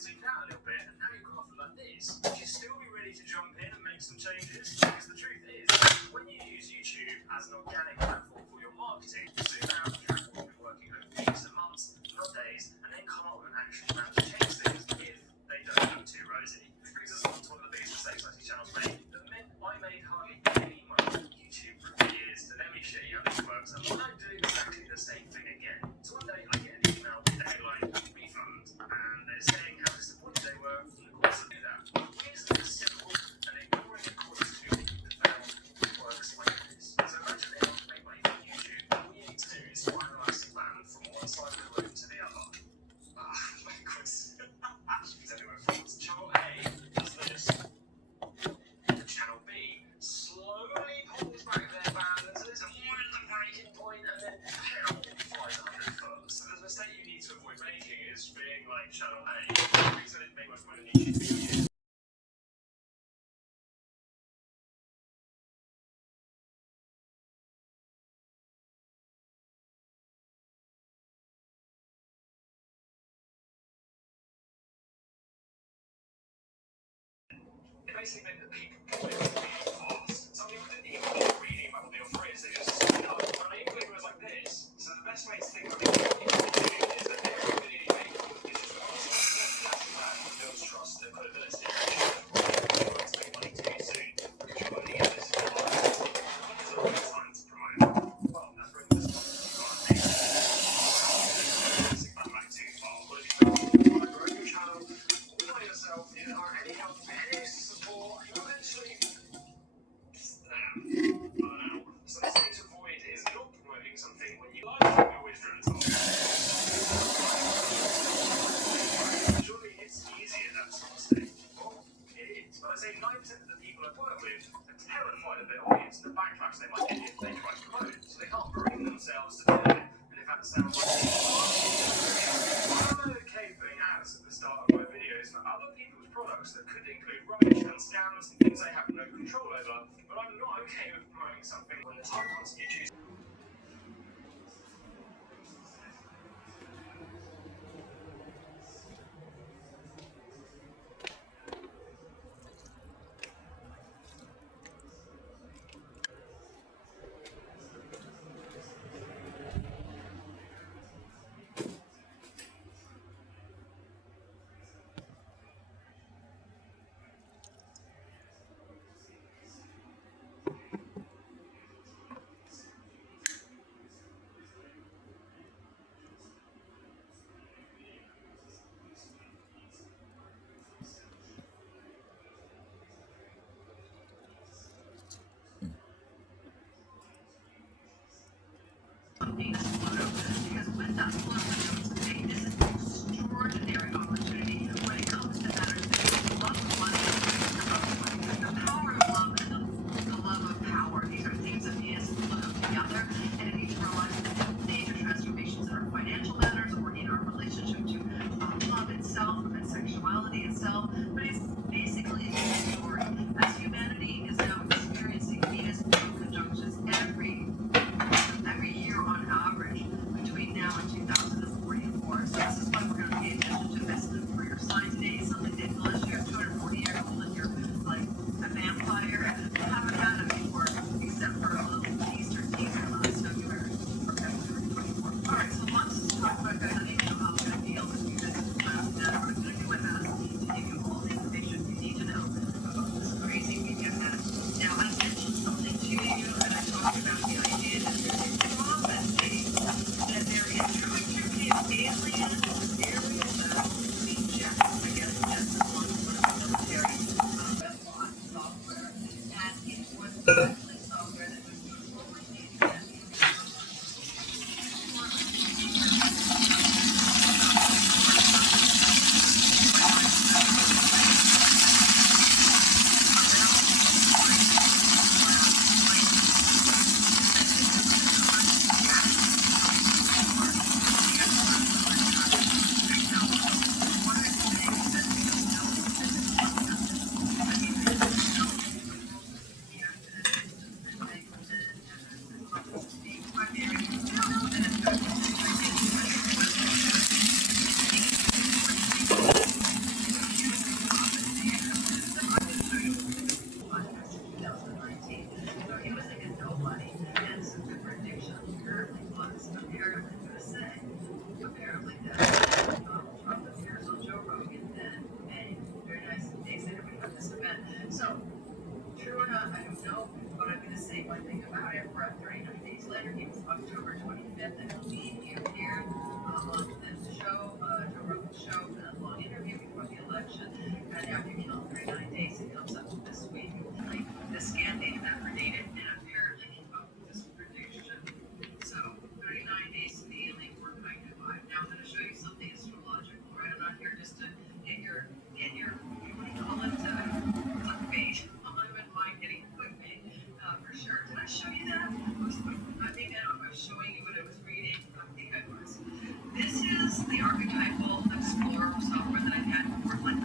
zoomed out a little bit, and now you're graphing like this. Would you still be ready to jump in and make some changes? Because the truth is, when you use YouTube as an organic platform for your marketing, zoom out and track what you've been working over weeks and months, not days, and then come up with an action plan to change things if they don't look too rosy. Which brings us on to one of the biggest mistakes I see channels make. I made hardly any money on YouTube for years, so let me show you how this works. And why I'm doing exactly the same thing again. So one day I get an email with a headline refund, and they're saying how disappointed they were from the course of that. Here's the simple and ignoring the course to the fail works like this. So imagine they want to make money from YouTube. All you need to do is find an ice band from one side of the room to the other. Backwards. Everywhere from channel A does this. Channel B slowly pulls back their band until there's a breaking point, and then flies 100 foot. So the mistake you need to avoid making is being like channel A. Because I didn't make much money on YouTube. It basically meant that people really fast. Some people didn't even bother reading about what the offer is. They just signed up. And I even believe it was like this. So the best way to think of it is that every video you make is just one step that's that builds trust and credibility. You want to make money to you soon because you're only in this for life. It's a great time to promote. Well, that brings us to back too far. But if you want to grow your channel, know yourself, are any help, any support, you eventually burn out. So the thing to avoid is not promoting something when you like to be always driven to. Surely it's easy at that sort of stage. Well, it is. But I say 9% of the people I work with are terrified of their audience and the backlash they might get if they try to promote it. So they can't bring themselves to do it. And if that sounds like I'm okay putting ads at the start of my videos for other people's products that could include rubbish and scams and things I have no control over, but I'm not okay with promoting something when the time comes and you choose. Because with that flow today, this is an extraordinary opportunity when it comes to matters that love of money, the power of love, and the love of power. These are things that need us to flow together, and it needs to realize that major transformations in our financial matters or in our relationship to love itself and sexuality itself. But it's basically a story. As humanity is now experiencing Venus and Pluto conjunctions every year on average between now and 2044. So this is why we're going to pay attention to this for your sign today. Something that unless you're 240 years old and you're like a vampire, you haven't had it before, except for a little teaser last February or February 24th. All right, so let's talk about like that. From the appears on Joe Rogan, and hey, very nice. They said everybody got this event. So, true or not, I don't know, but I'm going to say one thing about it. We're at 39 days later. It was October 25th, and he appeared on the show, Joe Rogan's show, for that long interview before the election. And after you know 39 days, it comes up this week. Like the scan data that predated, and apparently came up with this prediction. So 39 days to the alien we're kind of alive. Now I'm going to show you something astrological, right? I'm not here just to get your what do you call it, clickbait. I'm in mind getting clickbait, for sure. Did I show you that? I think that I was showing you what I was reading. I think I was. This is the archetypal explorer software that I've had for like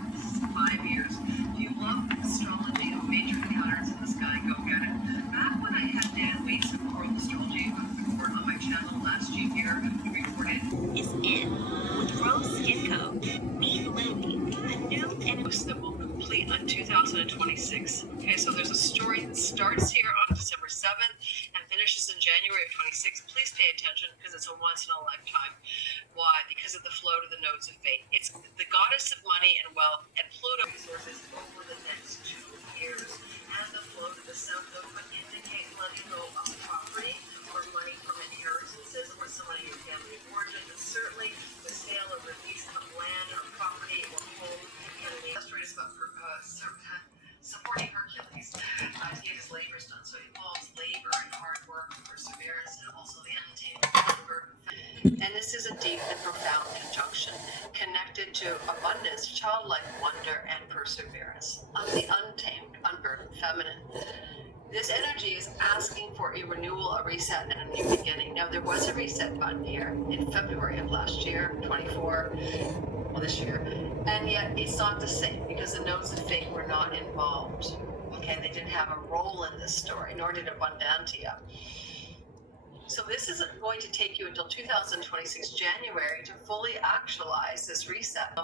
5 years. If you love astrology and major patterns in the sky, go get it. Back when I had Dan Weeks of World Astrology report on my channel last year, we reported Is in with Rose Skin Co. Meet Lily, a new and that will complete on 2026. Okay, so there's a story that starts here on December 7th and finishes in January of 26. Please pay attention because it's a once in a lifetime. Why? Because of the flow to the nodes of fate. It's the goddess of money and wealth and Pluto resources over the next 2 years. And the flow to the south node would indicate letting go of property or money from inheritances or someone in your family of origin. And certainly the sale or release of land or property or home. And the story is about supporting Hercules to get his labors done. So it involves labor and hard work, perseverance, and also the untamed burden. And this is a deep and profound conjunction connected to abundance, childlike wonder, and perseverance of the untamed, unburdened feminine. This energy is asking for a renewal, a reset, and a new beginning. Now, there was a reset button here in February of last year, 24, well, this year, and yet it's not the same because the nodes of fate were not involved. Okay, they didn't have a role in this story, nor did Abundantia. So this isn't going to take you until 2026 January to fully actualize this reset,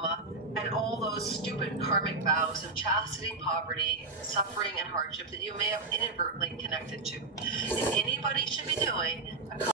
and all those stupid karmic vows of chastity, poverty, suffering, and hardship that you may have inadvertently connected to. If anybody should be doing a